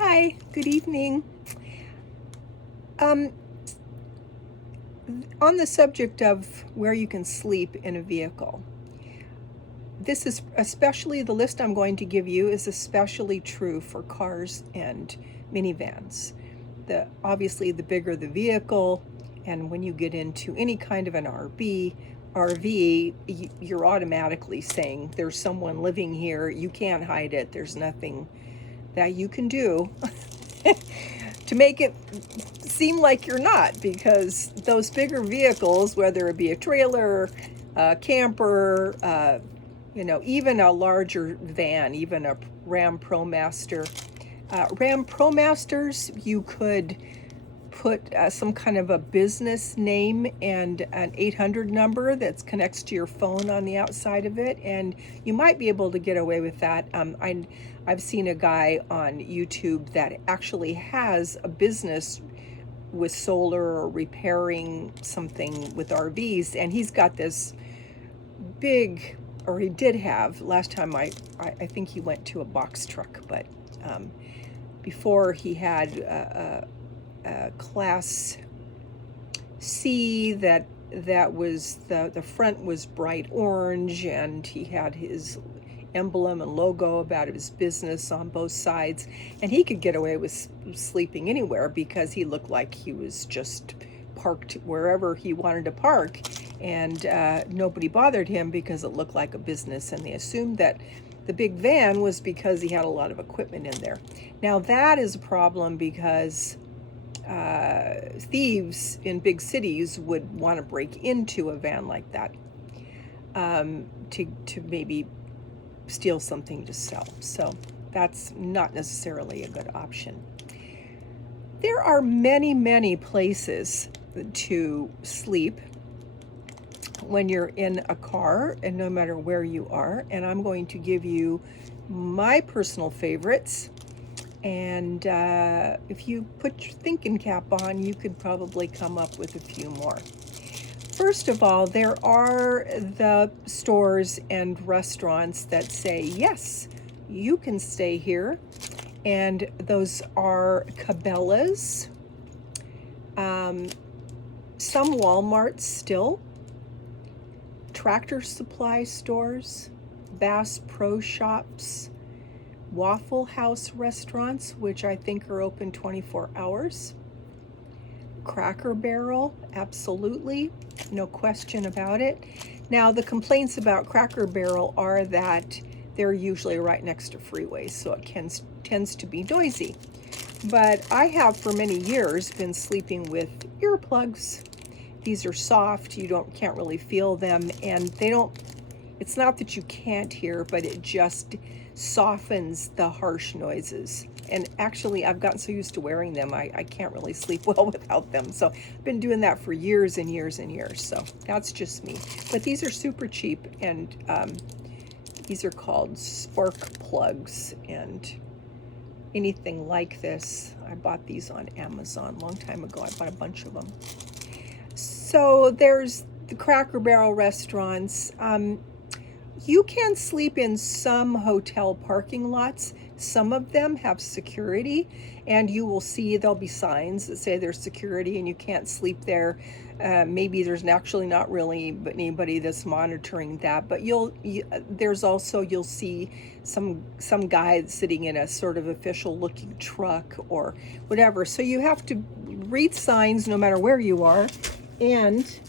Hi, good evening. Um, on the subject of where you can sleep in a vehicle, this is especially the list I'm going to give you is especially true for cars and minivans. Obviously the bigger the vehicle, and when you get into any kind of an RV, you're automatically saying there's someone living here. You can't hide it. There's nothing that you can do to make it seem like you're not, because those bigger vehicles, whether it be a trailer, a camper, even a larger van, even a Ram ProMaster. Ram ProMasters, you could put some kind of a business name and an 800 number that connects to your phone on the outside of it, and you might be able to get away with that. I've seen a guy on YouTube that actually has a business with solar or repairing something with RVs, and he's got this big, or he did have, last time I think he went to a box truck, but before he had a Class C that was, the front was bright orange, and he had his emblem and logo about his business on both sides, and he could get away with sleeping anywhere because he looked like he was just parked wherever he wanted to park, and nobody bothered him because it looked like a business, and they assumed that the big van was because he had a lot of equipment in there. Now that is a problem because thieves in big cities would want to break into a van like that, to maybe steal something to sell. So that's not necessarily a good option. There are many, many places to sleep when you're in a car, and no matter where you are. And I'm going to give you my personal favorites. And if you put your thinking cap on, you could probably come up with a few more. First of all, there are the stores and restaurants that say, yes, you can stay here. And those are Cabela's, some Walmarts still, Tractor Supply stores, Bass Pro Shops, Waffle House restaurants, which I think are open 24 hours. Cracker Barrel, absolutely, no question about it. Now, the complaints about Cracker Barrel are that they're usually right next to freeways, so it tends to be noisy. But I have for many years been sleeping with earplugs. These are soft, you can't really feel them, and it's not that you can't hear, but it just softens the harsh noises. And actually, I've gotten so used to wearing them, I can't really sleep well without them. So I've been doing that for years and years and years. So that's just me. But these are super cheap, and these are called spark plugs. And anything like this, I bought these on Amazon a long time ago. I bought a bunch of them. So there's the Cracker Barrel restaurants. You can sleep in some hotel parking lots. Some of them have security, and you will see there'll be signs that say there's security and you can't sleep there. Maybe there's actually not really anybody that's monitoring that, but you'll see some guy sitting in a sort of official looking truck or whatever. So you have to read signs no matter where you are, and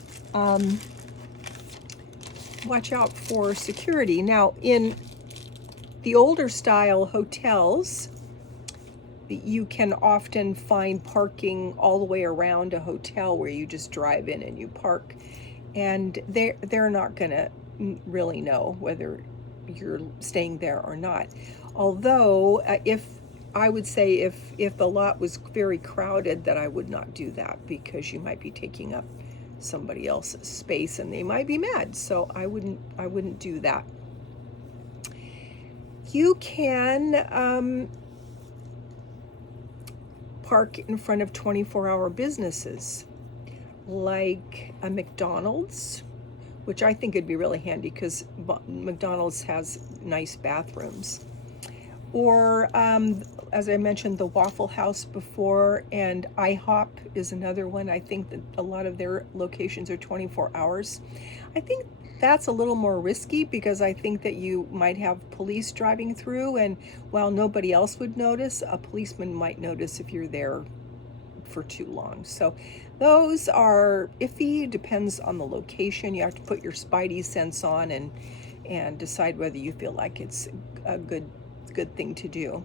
watch out for security. Now, in the older style hotels, you can often find parking all the way around a hotel where you just drive in and you park, and they're not going to really know whether you're staying there or not. Although if the lot was very crowded, that I would not do that, because you might be taking up somebody else's space and they might be mad. So I wouldn't do that. You can park in front of 24-hour businesses like a McDonald's, which I think would be really handy because McDonald's has nice bathrooms. Or, as I mentioned, the Waffle House before, and IHOP is another one. I think that a lot of their locations are 24 hours. I think that's a little more risky because I think that you might have police driving through, and while nobody else would notice, a policeman might notice if you're there for too long. So those are iffy, depends on the location. You have to put your spidey sense on and decide whether you feel like it's a good thing to do.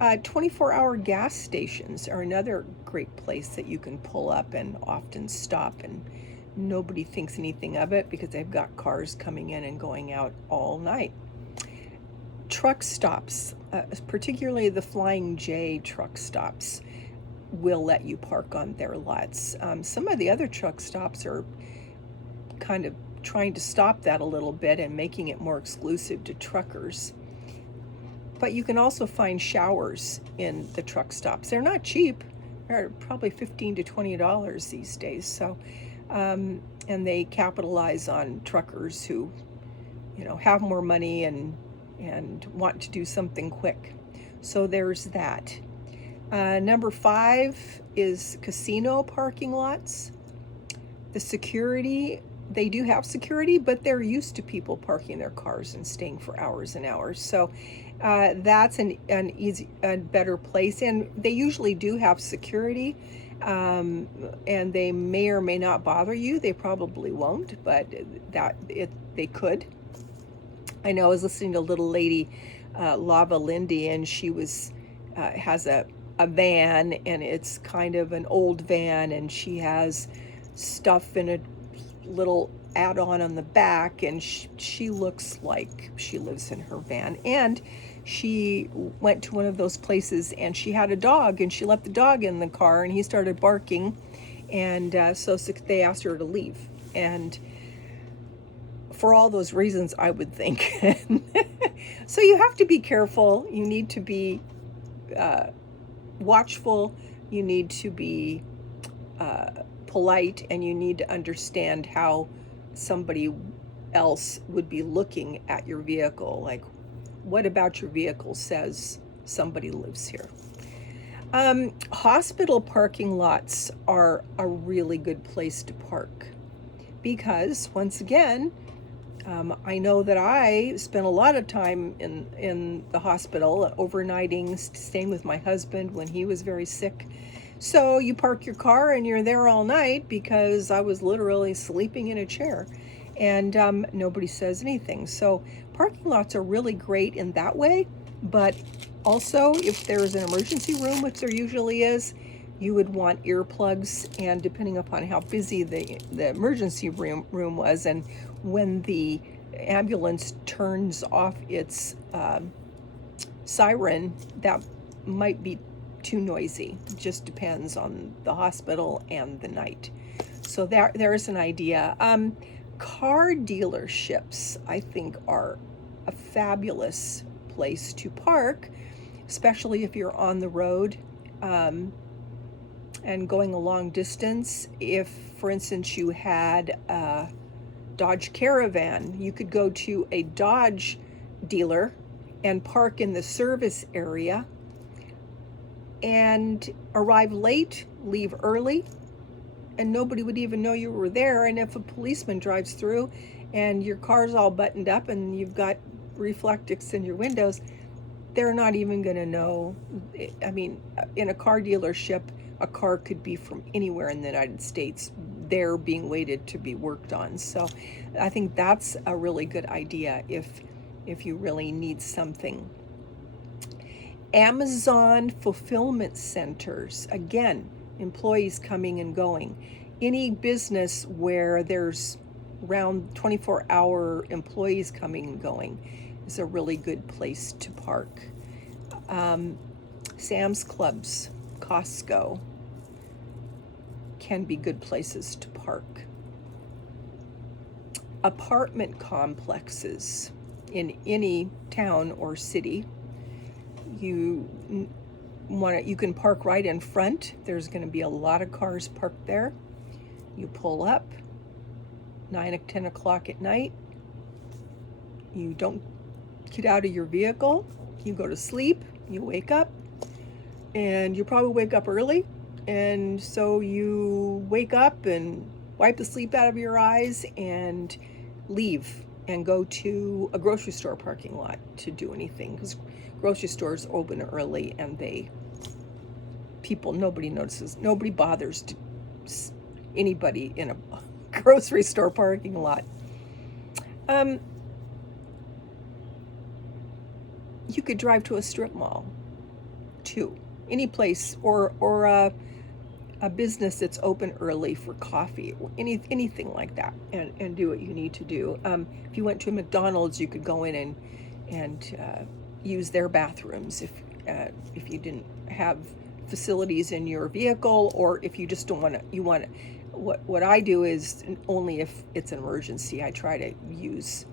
24-hour gas stations are another great place that you can pull up and often stop, and nobody thinks anything of it because they've got cars coming in and going out all night. Truck stops, particularly the Flying J truck stops, will let you park on their lots. Some of the other truck stops are kind of trying to stop that a little bit and making it more exclusive to truckers. But you can also find showers in the truck stops. They're not cheap. They're probably $15 to $20 these days. So, and they capitalize on truckers who, have more money and want to do something quick. So there's that. Number 5 is casino parking lots. The security, they do have security, but they're used to people parking their cars and staying for hours and hours. So that's an better place. And they usually do have security, and they may or may not bother you. They probably won't, but they could. I know I was listening to a little lady, Lava Lindy, and she has a van, and it's kind of an old van, and she has stuff in a little add-on the back, and she looks like she lives in her van. And she went to one of those places, and she had a dog, and she left the dog in the car, and he started barking, and so they asked her to leave. And for all those reasons, I would think. So you have to be careful. You need to be watchful. You need to be polite, and you need to understand how somebody else would be looking at your vehicle. Like, what about your vehicle says somebody lives here? Hospital parking lots are a really good place to park because, once again, I know that I spent a lot of time in the hospital, overnighting, staying with my husband when he was very sick. So you park your car and you're there all night because I was literally sleeping in a chair, and nobody says anything. So parking lots are really great in that way, but also if there's an emergency room, which there usually is, you would want earplugs, and depending upon how busy the emergency room was, and when the ambulance turns off its siren, that might be too noisy. It just depends on the hospital and the night. So there's an idea. Car dealerships, I think, are a fabulous place to park, especially if you're on the road and going a long distance. If, for instance, you had a Dodge Caravan, you could go to a Dodge dealer and park in the service area and arrive late, leave early, and nobody would even know you were there. And if a policeman drives through and your car's all buttoned up and you've got reflectix in your windows, they're not even going to know. I mean, in a car dealership, a car could be from anywhere in the United States. They're being waited to be worked on. So I think that's a really good idea if you really need something. Amazon fulfillment centers, again, employees coming and going. Any business where there's around 24-hour employees coming and going is a really good place to park. Sam's Clubs, Costco can be good places to park. Apartment complexes in any town or city, you can park right in front. There's going to be a lot of cars parked there. You pull up 9 or 10 o'clock at night. You don't get out of your vehicle. You go to sleep, you wake up, and you probably wake up early. And so you wake up and wipe the sleep out of your eyes and leave and go to a grocery store parking lot to do anything, because grocery stores open early and nobody notices, nobody bothers to anybody in a grocery store parking lot. You could drive to a strip mall too, any place, or a business that's open early for coffee, anything like that, and do what you need to do. If you went to a McDonald's, you could go in and use their bathrooms if you didn't have facilities in your vehicle, or if you just don't want to. What I do is only if it's an emergency, I try to use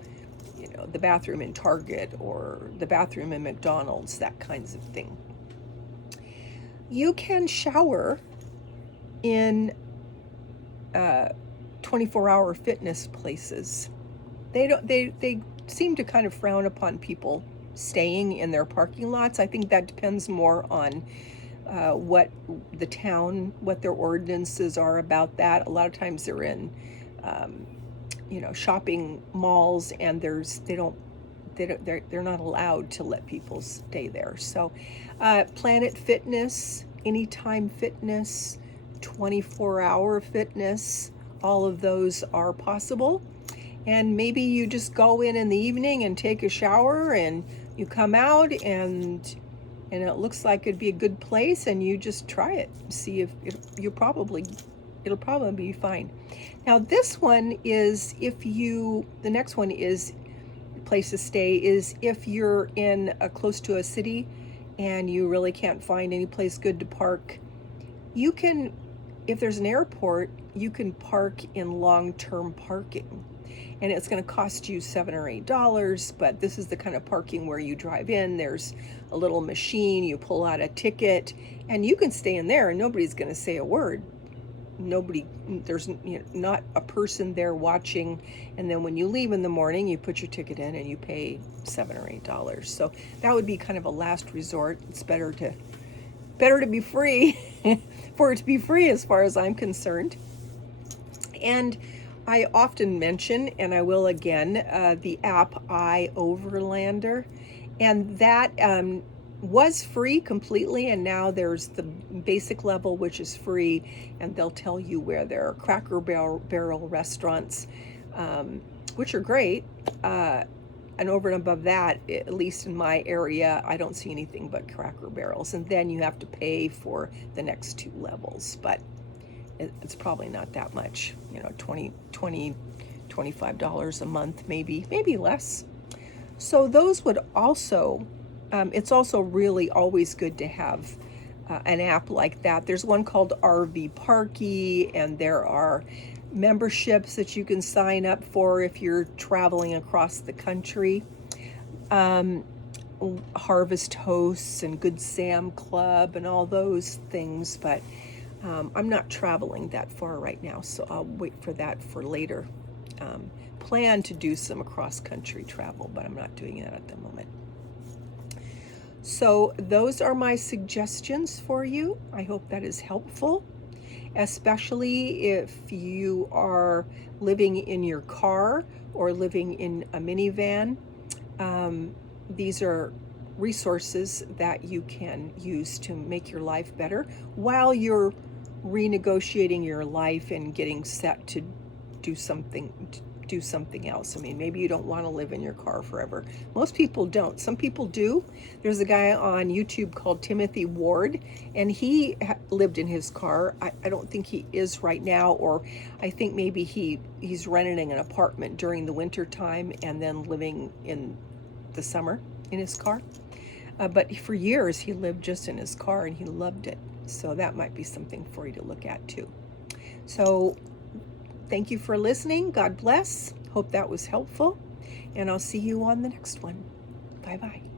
the bathroom in Target or the bathroom in McDonald's, that kinds of thing. You can shower in 24-hour fitness places. They seem to kind of frown upon people staying in their parking lots. I think that depends more on what the town, what their ordinances are about that. A lot of times they're in shopping malls, and they're not allowed to let people stay there. So Planet Fitness, Anytime Fitness, 24-hour fitness, all of those are possible. And maybe you just go in the evening and take a shower, and you come out and it looks like it'd be a good place, and you just try it, see if it'll probably be fine. Now this one is, the next one is place to stay is if you're in close to a city and you really can't find any place good to park. You can, if there's an airport, you can park in long-term parking, and it's going to cost you $7 or $8, but this is the kind of parking where you drive in, there's a little machine, you pull out a ticket, and you can stay in there and nobody's going to say a word. There's not a person there watching, and then when you leave in the morning, you put your ticket in and you pay $7 or $8. So that would be kind of a last resort. It's better to be free, for it to be free as far as I'm concerned. And I often mention, and I will again, the app iOverlander, and that was free completely, and now there's the basic level, which is free, and they'll tell you where there are Cracker Barrel restaurants, which are great, and over and above that, at least in my area, I don't see anything but Cracker Barrels, and then you have to pay for the next two levels, but it's probably not that much, $25 a month, maybe less. So those would also, it's also really always good to have an app like that. There's one called RV Parky, and there are memberships that you can sign up for if you're traveling across the country. Harvest Hosts and Good Sam Club and all those things, but I'm not traveling that far right now, so I'll wait for that for later. Plan to do some cross-country travel, but I'm not doing that at the moment. So those are my suggestions for you. I hope that is helpful, especially if you are living in your car or living in a minivan. These are resources that you can use to make your life better while you're renegotiating your life and getting set to do something else. I mean, maybe you don't want to live in your car forever. Most people don't. Some people do. There's a guy on YouTube called Timothy Ward, and he lived in his car. I don't think he is right now, or I think maybe he's renting an apartment during the winter time and then living in the summer in his car. But for years he lived just in his car and he loved it. So that might be something for you to look at too. So thank you for listening. God bless. Hope that was helpful. And I'll see you on the next one. Bye-bye.